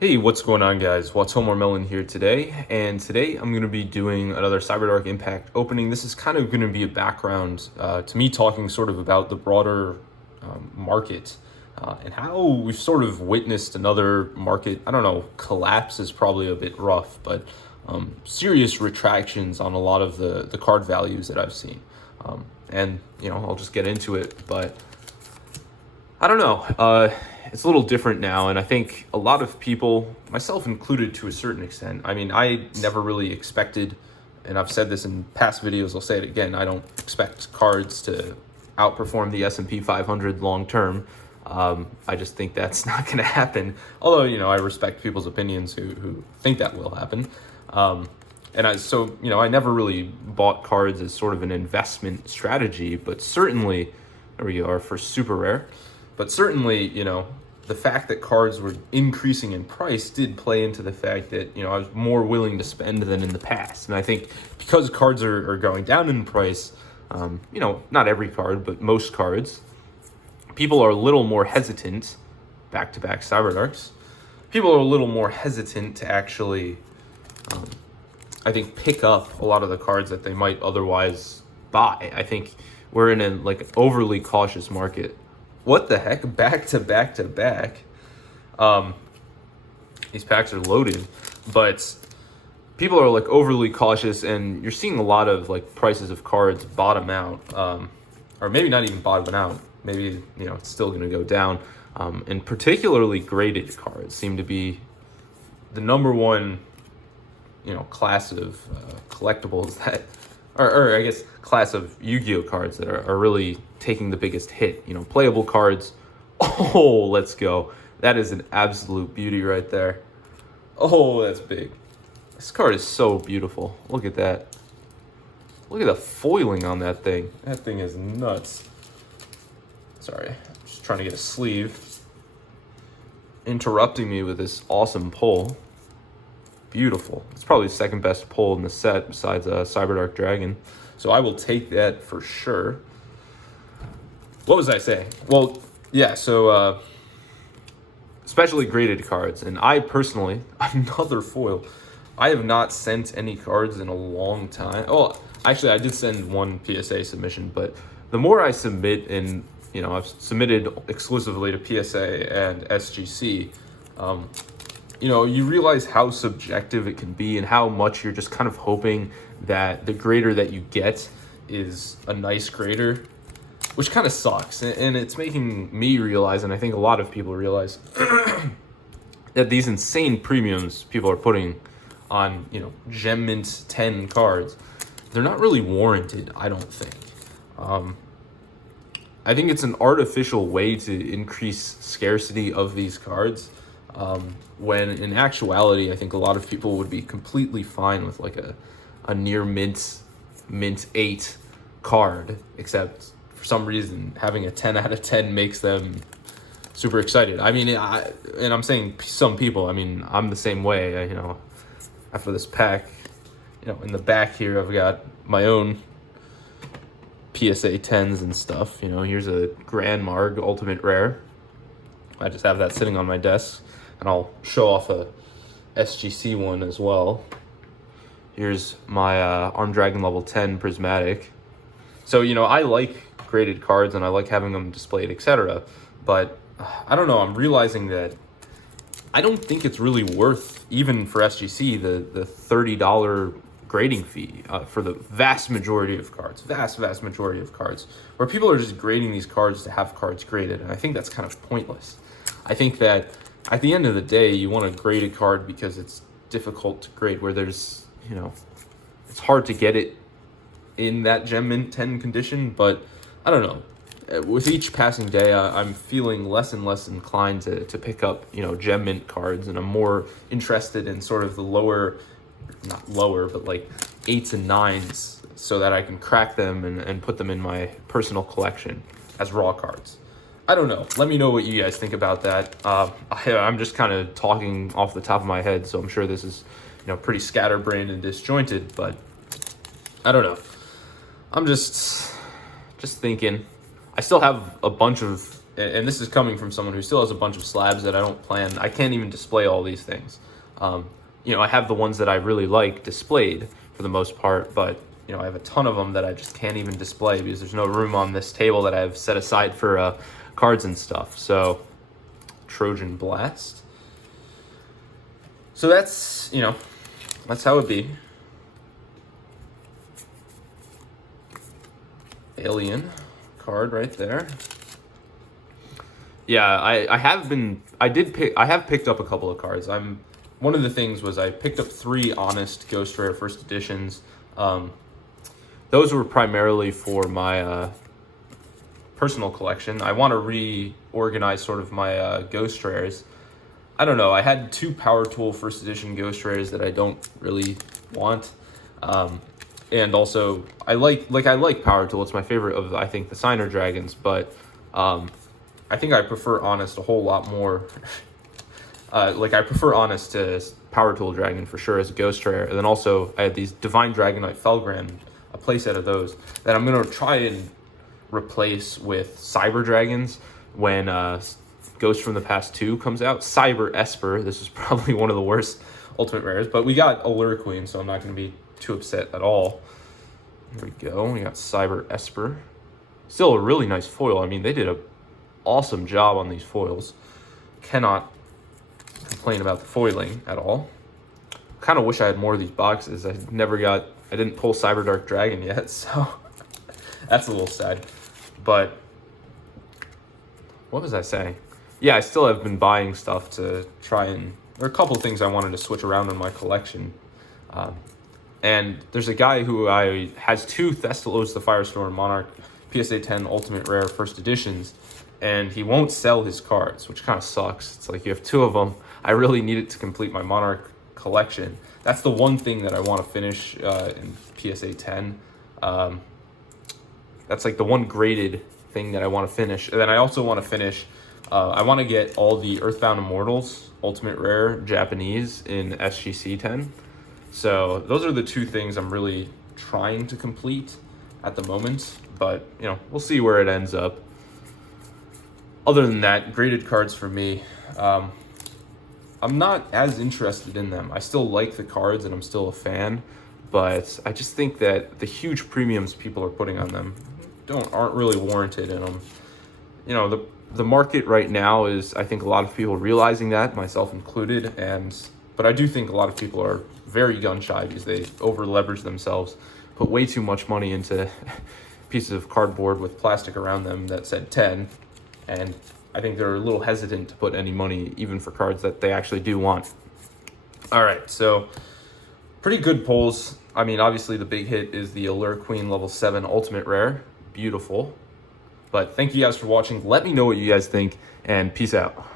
Hey, what's going on, guys? Watomarmelon here today, and today I'm going to be doing another CyberDark Impact opening. This is kind of going to be a background to me talking sort of about the broader market and how we've sort of witnessed another market, I don't know, collapse is probably a bit rough, but serious retractions on a lot of the card values that I've seen. I'll just get into it, but I don't know. It's a little different now, and I think a lot of people, myself included to a certain extent, I mean, I never really expected, and I've said this in past videos, I'll say it again, I don't expect cards to outperform the S&P 500 long term. I just think that's not going to happen. Although, I respect people's opinions who think that will happen. I never really bought cards as sort of an investment strategy, but certainly, there we are for super rare. But certainly, the fact that cards were increasing in price did play into the fact that, I was more willing to spend than in the past. And I think because cards are going down in price, not every card, but most cards, people are a little more hesitant, back-to-back CyberDarks, people are a little more hesitant to actually, I think, pick up a lot of the cards that they might otherwise buy. I think we're in an overly cautious market. What the heck? Back to back to back. These packs are loaded, but people are overly cautious, and you're seeing a lot of prices of cards bottom out, or maybe not even bottom out. Maybe it's still going to go down. And particularly graded cards seem to be the number one class of collectibles that, or I guess class of Yu-Gi-Oh cards that are really taking the biggest hit. Playable cards. Oh, let's go. That is an absolute beauty right there. Oh, that's big. This card is so beautiful. Look at that. Look at the foiling on that thing. That thing is nuts. Sorry, I'm just trying to get a sleeve. Interrupting me with this awesome pull. Beautiful. It's probably the second best pull in the set besides CyberDark Dragon. So I will take that for sure. What was I saying? Well, yeah, so especially graded cards. And I personally, another foil, I have not sent any cards in a long time. Oh, actually, I did send one PSA submission, but the more I submit, and I've submitted exclusively to PSA and SGC, you realize how subjective it can be and how much you're just kind of hoping that the grader that you get is a nice grader, which kind of sucks. And it's making me realize, and I think a lot of people realize, that these insane premiums people are putting on, Gem Mint 10 cards, they're not really warranted, I don't think. I think it's an artificial way to increase scarcity of these cards. When in actuality, I think a lot of people would be completely fine with a near mint 8 card, except for some reason having a 10 out of 10 makes them super excited. I mean, and I'm saying some people, I mean, I'm the same way. After this pack, in the back here, I've got my own PSA 10s and stuff. Here's a Grand Marg Ultimate Rare. I just have that sitting on my desk. And I'll show off a SGC one as well. Here's my Arm Dragon level 10 prismatic. So, I like graded cards and I like having them displayed, etc. But I don't know, I'm realizing that I don't think it's really worth, even for SGC, the $30 grading fee for the vast majority of cards. Vast majority of cards. Where people are just grading these cards to have cards graded. And I think that's kind of pointless. I think that at the end of the day, you want to grade a card because it's difficult to grade, where there's, it's hard to get it in that Gem Mint 10 condition. But I don't know. With each passing day, I'm feeling less and less inclined to pick up, Gem Mint cards, and I'm more interested in sort of the lower, not lower, but 8s and 9s, so that I can crack them and put them in my personal collection as raw cards. I don't know. Let me know what you guys think about that. I'm just kind of talking off the top of my head, so I'm sure this is, pretty scatterbrained and disjointed, but I don't know. I'm just thinking. I still have a bunch of and this is coming from someone who still has a bunch of slabs that I can't even display all these things. I have the ones that I really like displayed for the most part, but I have a ton of them that I just can't even display because there's no room on this table that I've set aside for cards and stuff. So Trojan Blast. So that's how it be. Alien card right there. Yeah, I have picked up a couple of cards. One of the things was I picked up 3 Honest Ghost Rare first editions. Those were primarily for my personal collection. I want to reorganize sort of my Ghost Rares. I don't know. I had 2 Power Tool first edition Ghost Rares that I don't really want. And also, I like Power Tool. It's my favorite of, I think, the Signer Dragons. But I think I prefer Honest a whole lot more. I prefer Honest to Power Tool Dragon for sure as a Ghost Rare. And then also, I had these Divine Dragonite Felgran, a playset of those, that I'm going to try and replace with Cyber Dragons when Ghost from the Past 2 comes out. Cyber Esper. This is probably one of the worst Ultimate Rares. But we got Allure Queen, so I'm not going to be too upset at all. Here we go. We got Cyber Esper. Still a really nice foil. I mean, they did an awesome job on these foils. Cannot complain about the foiling at all. Kind of wish I had more of these boxes. I didn't pull Cyber Dark Dragon yet, so that's a little sad. But what was I saying? Yeah, I still have been buying stuff to try and... There are a couple of things I wanted to switch around in my collection. And there's a guy who has 2 Thestalos the Firestorm Monarch PSA 10 Ultimate Rare first editions, and he won't sell his cards, which kind of sucks. It's like you have 2 of them. I really need it to complete my Monarch collection. That's the one thing that I want to finish in PSA 10. That's like the one graded thing that I want to finish. And then I also want to finish, I want to get all the Earthbound Immortals Ultimate Rare Japanese in SGC 10. So those are the 2 things I'm really trying to complete at the moment. But, we'll see where it ends up. Other than that, graded cards for me, I'm not as interested in them. I still like the cards and I'm still a fan, but I just think that the huge premiums people are putting on them aren't really warranted in them. The market right now is, I think, a lot of people realizing that, myself included, but I do think a lot of people are very gun shy because they over leverage themselves, put way too much money into pieces of cardboard with plastic around them that said 10, and I think they're a little hesitant to put any money even for cards that they actually do want. All right, so pretty good pulls. I mean, obviously the big hit is the Allure Queen level 7 Ultimate Rare. Beautiful. But thank you guys for watching. Let me know what you guys think, and peace out.